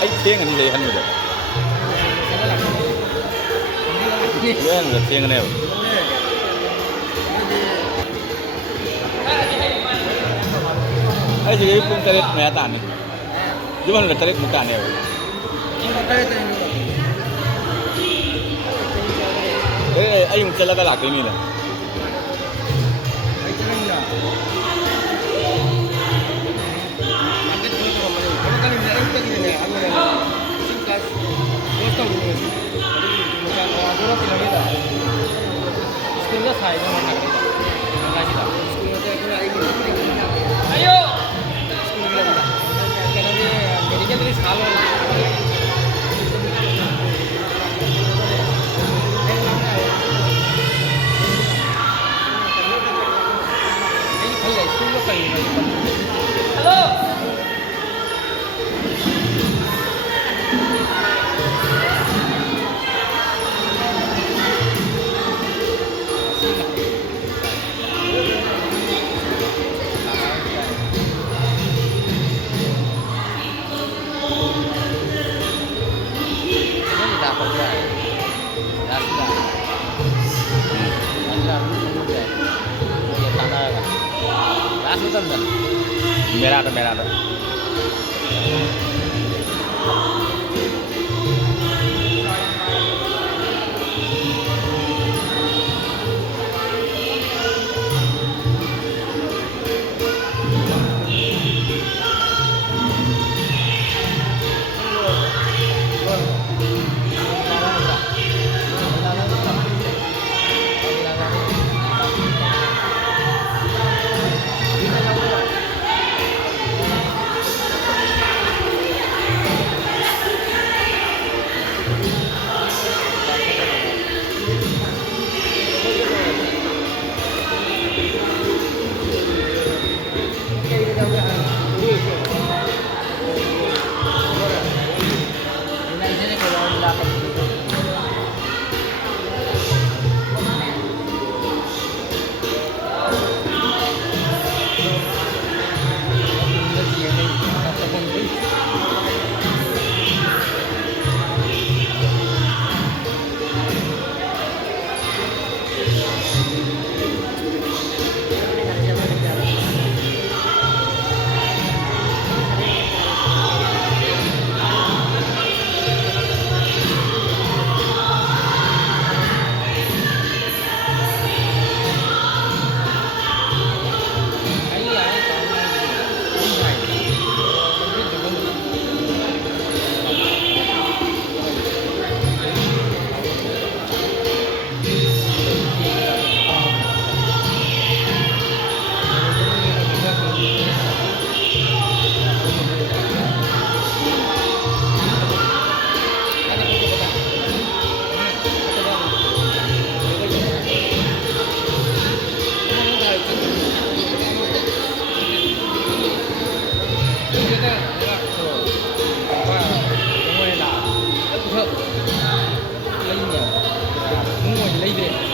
Ấy thiên anh đi anh rồi. Lên là thiên này. Ấy gì cũng tarik mẹ tàn này. Cuma là tarik một tàn này. Ấy yung talaga laki nila. Ayo. Medical tulis halo. Halo. Merah ada. Lấy nhiều, muốn ngồi lấy về.